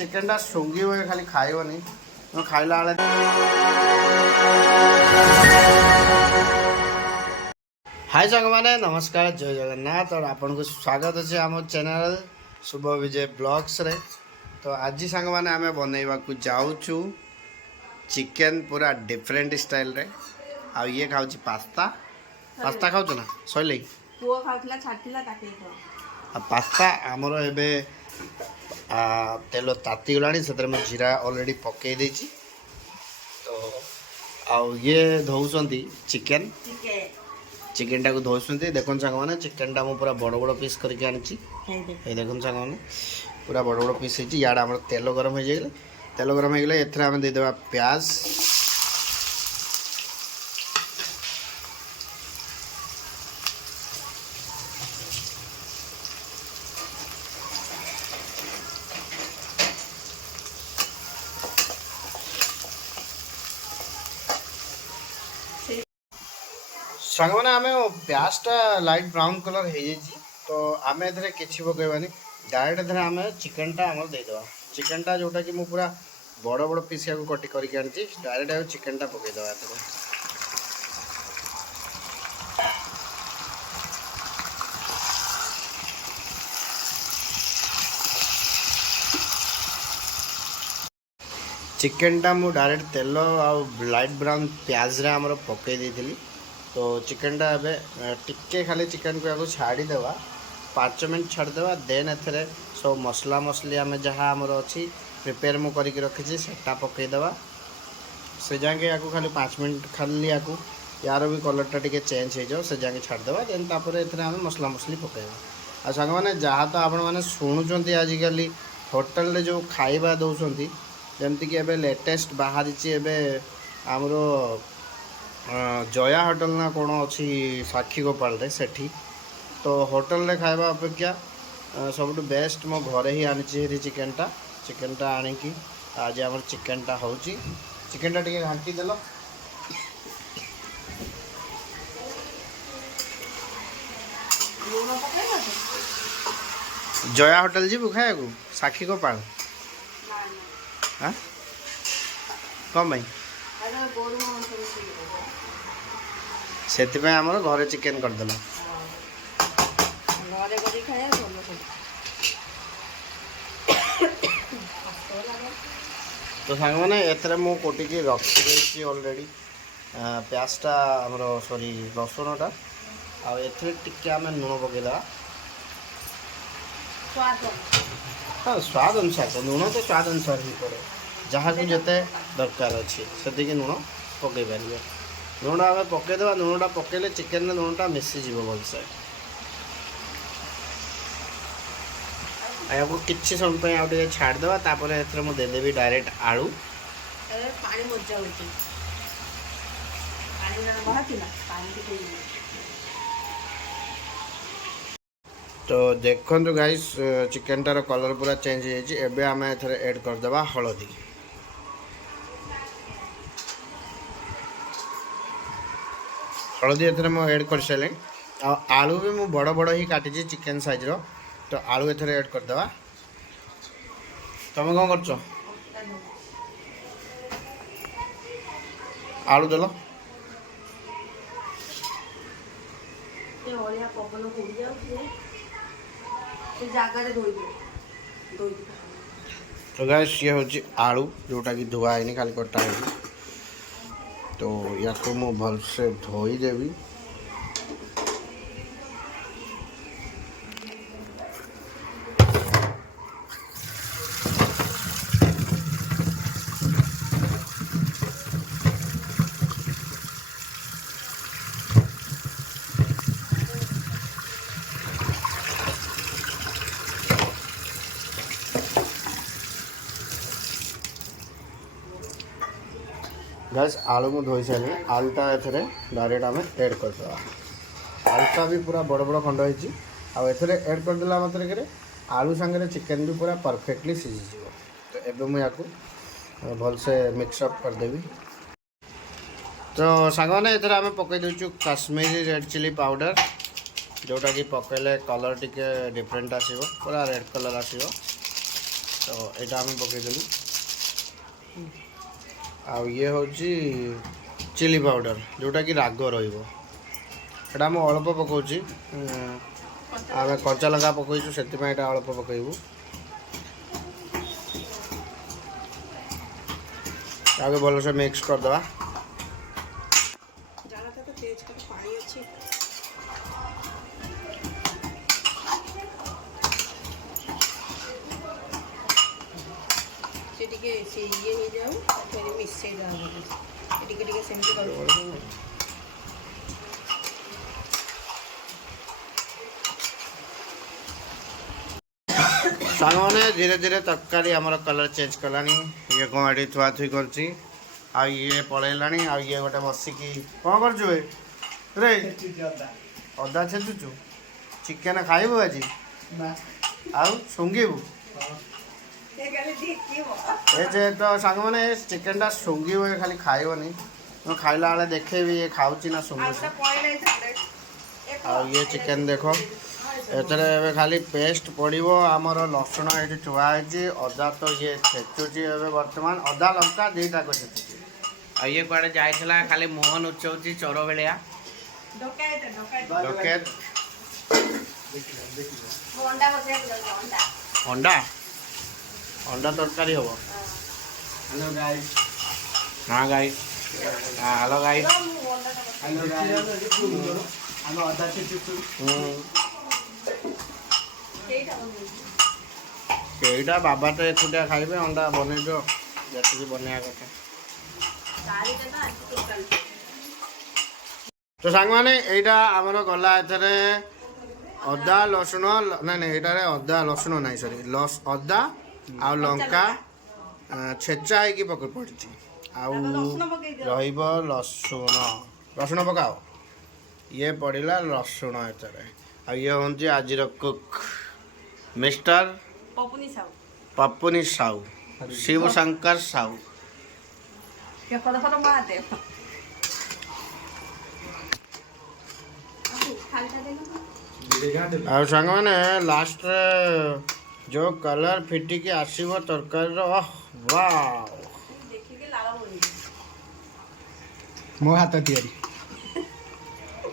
Chicken टा सुंगी हुए खाली खाइबनी खाइला बेले हाय सांग मैंने नमस्कार जय जगन्नाथ और आपन को स्वागत अच्छे आम चैनल शुभ विजय ब्लॉग्स रे। तो आज सांग मैंने आम बनइबा को जाऊँ चिकेन पूरा डिफरेंट स्टाइल रे। आ ये खाऊ पास्ता पास्ता खाऊ ना सैले पुओ खाउथला छाटिला ताके पास्ता आमर एबे तेल ताती गलानी से जीरा ऑलरेडी पकई देछि। तो आउ ये धोउसंती चिकेन चिकेन टाको धोउसंती देखन सांग माने चिकेन टा मु पूरा बड़ बड़ पीस करके आनिछि। ए देखन सांग माने पूरा बड़ बड़ पीस हेछि। याडा हमर तेल गरम हो जाइले तेल गरम हो गेले एथरा हम दे देबा प्याज सांग मैंने आम प्याजटा लाइट ब्राउन कलर हो जाइए। तो आम ए किसी पकईबानी डायरेक्ट आम चिकेनटा आम देदेवा चिकेनटा जोटा कि पूरा बड़ बड़ पीस या कटी करके आनी डायरेक्ट चिकेनटा पकईदेवा चिकेनटा मु डायरेक्ट तेल आ लाइट ब्राउन प्याज रे आमर पकई देइथिली। तो चिकेनटा ए टिके खाली चिकेन को या छाड़ीदेवा 5 मिनट छाड़देवा देन एथरे सब मसला मसली आम जहाँ आमर अच्छी प्रिपेयर मु करके रखी सेटा पकईदेवा से जाके या खाली 5 मिनट खाली यार भी कलरटा टिके चेंज हो जाओ से जाके छाड़देवा देन तापर एथरे आम मसला मसली पकईवा। आ सांग मैंने जहाँ तो आपण मैंने शुणुंट आजिकल होटेल रे जो खाइबा दौरान जमती कि एबे लेटेस्ट बाहरी आमर जया होटल ना कौन अच्छी साक्षी गोपाल रे सेठी। तो होटल रे खाइबा अपेक्षा सब बेस्ट मो घरे ही आनी चिकेनटा आनिकी आज आम चिकेनटा हूँ चिकेनटा टे घाटी देल जया होटल जीवु खाया साक्षी गोपाल हाँ कम भाई से आमर घरे चिकेन करदेल तो सांग मैंने एथरे मु कोटिकी रखी ऑलरेडी प्याजटा आमर सॉरी रसुणटा आ एथरे टिके आम लुण पकईदेवा हाँ स्वाद अनुसार तो लुण तो स्वाद अनुसार ही पड़े जहाँ को जिते दरकार अच्छी से लुण पकई पारे लुण आम पकईदेवा लुणटा पकईले चिकेन लुणटा मिसीज भलसे आपको किसी समय आगे छाड़देवा तापर एथरे मु देदेवी डायरेक्ट आलू तो देखो गाइस चिकेनटार कलर पूरा चेंज हो जाए। एबे आम एथरे ऐड करदेवा हलदी हलदी एथरे मु ऐड कर सारे आलू भी मु बड़ बड़ ही काटी चिकेन साइज रो। तो आलू एथरे ऐड करदेवा तुम कौन कर आलू देल तो गाइस ये हूँ आलू जोटा कि धुआ है खाली कटा है। तो या मु भलसे धोई देवी गैस आलू में धोई सारे आलूटा एथरे डायरेक्ट आम ऐड करदेवा आलूटा भी पूरा बड़ बड़ खंड होती आउ ऐड करदेला मतलब आलू सांगे चिकेन भी पूरा परफेक्टली सीझी। तो एबे मुझे या भलसे मिक्सअप करदेवी। तो सांग मैंने एथरे आम पकई देचु काश्मीरी रेड चिली पाउडर जोटा कि पकईले कलर टिके डिफरेंट आसो पूरा रेड कलर आसो। तो यहाँ आम पकईदेलु आउ ये हूँ चिली पाउडर जोटा कि राग रहा अल्प पकाउची आम कंचा लंका पकईचु से अल्प पकईबू आगे भल से मिक्स करदे से ये हो जाऊ फिर मिसई दे सेमती कर सांग मैंने धीरे धीरे तरकारी आमर कलर चेंज कलानी ये कौन ये थुआ थुई कर ये पलैला ये गोटे बसिकी कौन कर रे अदा छेचुचु चिकेन खाइबु आज आउ सुंगीबु ये तो सांग मैंने चिकेन टा सुंगीबु खाली खाइबनी खाइला बेले देखेबी ये खाऊची ना सुंगुची ये चिकेन देखो एथरे खाली पेस्ट पड़ो आमर लसुण ये थुआई अदा तो ये छेचुची बर्तमान अदा लंका दुईटा को छेचुची ये कड़े जाइला खाली मुह नुचाऊँ चोर भाया डकेत अंडा अंडा तरकारी हम हाँ गाइस हेलो गाइस ସେଇଟା ବାବା ତ ଏକୁଟିଆ ଖାଇବେ ଅଣ୍ଡା ବନେଇ ଦିଅ ଯେତିକି ବନେଇବା କଥା ତ ସାଙ୍ଗମାନେ ଏଇଟା ଆମର ଗଲା ଏଥିରେ ଅଦା ରସୁଣ ନାଇଁ ନାଇଁ ଏଇଟାରେ ଅଦା ରସୁଣ ନାହିଁ ସରି ଅଦା ଆଉ ଲଙ୍କା ଛେଚା ହେଇକି ପଡ଼ିଛି ଆଉ ରହିବ ରସୁଣ ପକାଅ ଇଏ ପଡ଼ିଲା ରସୁଣ ଏଥିରେ ଆଉ ଇଏ ହେଉଛି ଆଜିର କୁକ୍ मिस्टर पप्पुनी साहू शिव शंकर साहू और सांग मैंने लास्ट जो कलर फिटिकी आसव तरकारी मो हाथ तैयारी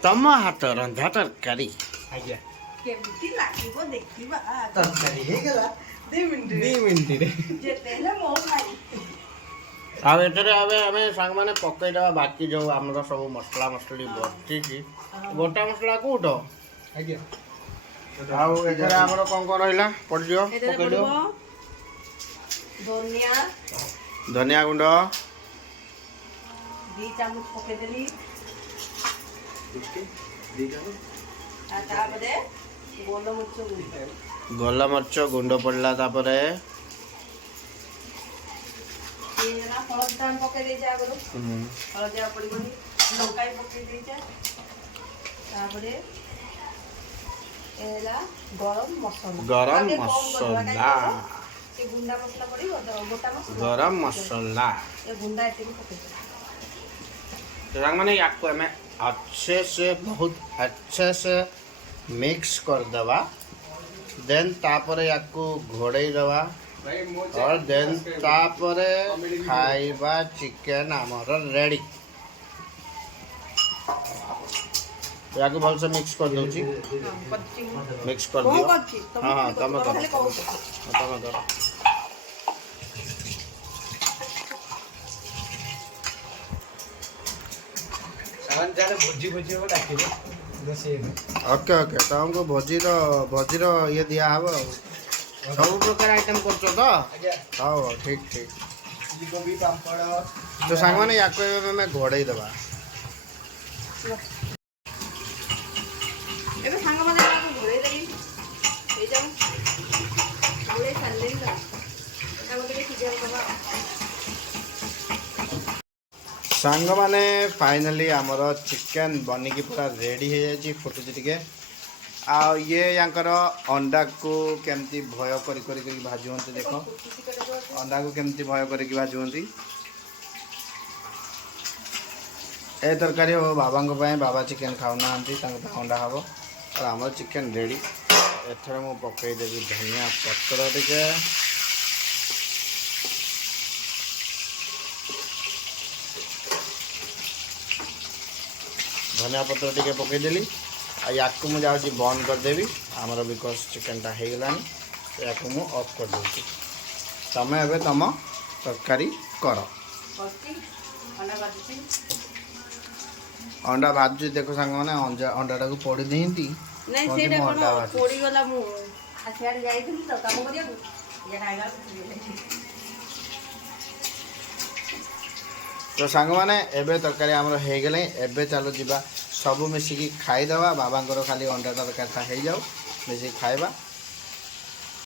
तम हाथ रंधा तरकारी आज्ञा केमती लागिबो देखिबा तरकारी हे गेला 2 मिनिट रे जेतेले मो खाई आउ एटरे आबे हमें सांग माने पकई देबा बाकी जो हमर सब मसला मसली बची छी गोटा मसला कोठो आज्ञा आउ एटरे हमर कोन कोन रहिला पड़ दियो पकई दियो धनिया गुंड 2 चामच पके देली गोला मर्च गुंड पड़ला तापरे गरम मसाला मैंने हमें अच्छे से बहुत अच्छे से मिक्स कर दवा देन तापर याकू घोड़े दवा और देन तापर खाइबा चिकेन आमर रेडी याकू भल से मिक्स कर दूची मिक्स कर दियो हां हां तम करो सामान जाने भोजी भोजी हो डाकिबो ओके ओके तो हमको भोजी ये दिया हब सब प्रकार आइटम कर हाँ ठीक ठीक तो सांग मैंने या घोड़े दबा सांग मैंने फाइनली आमर चिकेन बनिकी पूरा रेडी हो जाए फुटुची टिके आ ये यांकर अंडा को केमती भय कर भाजुंती देख अंडा को केमती भय कर भाजुंती ए तरकारी हो बाबा बाबा चिकेन खाऊना अंडा हम और आम चिकेन रेडी एथर मु पकईदेवी धनिया पत्र टिके धनिया पत्र टिके पकईदेली या मुझे बंद करदेवी आमर बिकज चिकेनटा हो गलानी या अफ कर दूँ तमें एवं तुम तरकारी कर अंडा भाजुची देख सांग मैंने अंडा टाक पोड़ी दिखती नहीं सेटा कोन पोड़ी गला मु आसियार जाइथिल तो काम करिया या आइला तो सांग मैंने एबे तरकारी आमर हो गले एबे चलो जीवा सब मिसिकी खाईदे बाबा खाली अंडा तरकारी हो जाऊ मिसिकी खाइबा